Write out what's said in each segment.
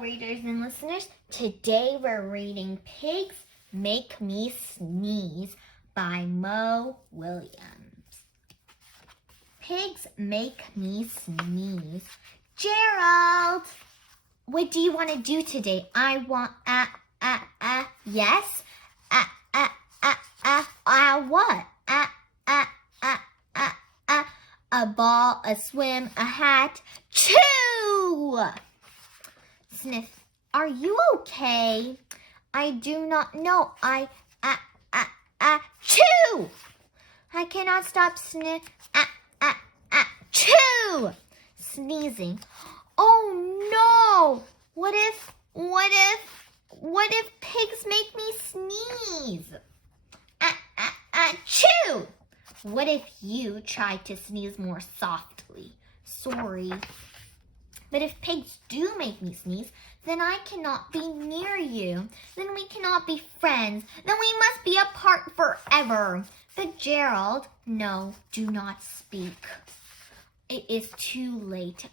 readers and listeners. Today we're reading Pigs Make Me Sneeze by Mo Williams. Pigs make me sneeze. Gerald, what do you want to do today? I want, yes? What? A ball, a swim, a hat. Chew! Sniff, are you okay? I do not know. Chew! I cannot stop chew! Sneezing. Oh no! What if pigs make me sneeze? Chew! What if you try to sneeze more softly? Sorry. But if pigs do make me sneeze, then I cannot be near you. Then we cannot be friends. Then we must be apart forever. But Gerald, no, do not speak. It is too late.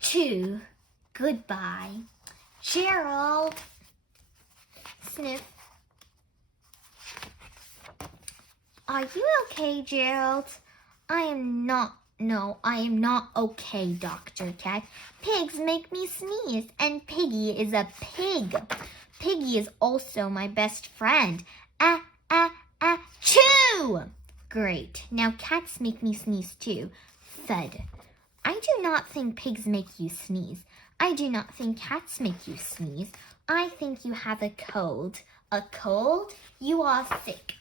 Chew. Goodbye. Gerald. Sniff. Are you okay, Gerald? I am not okay, Dr. Cat. Pigs make me sneeze, and Piggy is a pig. Piggy is also my best friend. Chew! Great. Now cats make me sneeze too. Thud. I do not think pigs make you sneeze. I do not think cats make you sneeze. I think you have a cold. A cold? You are sick.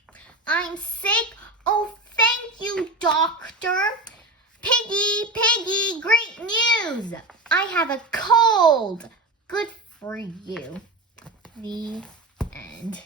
I'm sick? Oh, thank you, doctor. Piggy, great news. I have a cold. Good for you. The end.